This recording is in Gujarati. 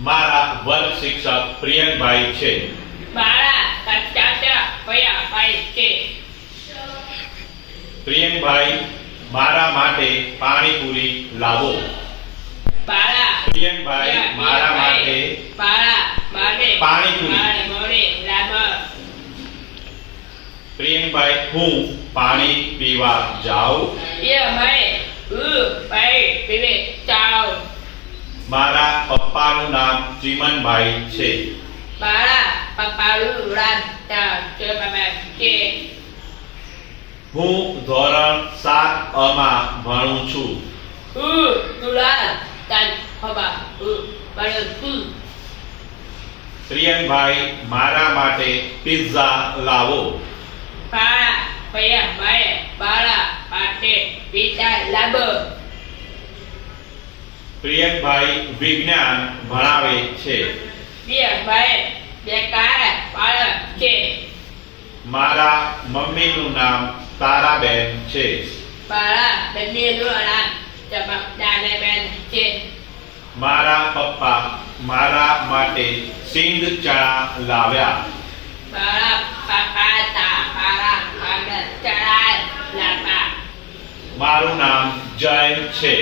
મારા વર્ગ શિક્ષક પ્રિયંકભાઈ છે. મારા ચાચા ભૈયાભાઈ છે. પ્રિયંકભાઈ મારા માટે પાણીપુરી લાવો. પ્રિયંકભાઈ મારા માટે પાણીપુરી. પ્રિયંકભાઈ હું પાણી પીવા જાઉં. મારા પપ્પાનું નામ ચીમનભાઈ છે. હું ધોરણ 7 માં ભણું છું. પ્રિયંકભાઈ મારા માટે પિઝા લાવો. પ્રિયંકભાઈ વિજ્ઞાન ભણાવે છે. મારા મમ્મીનું નામ તારાબેન છે. મારા પપ્પા મારા માટે સિંગ ચણા લાવ્યા. મારું નામ જય છે.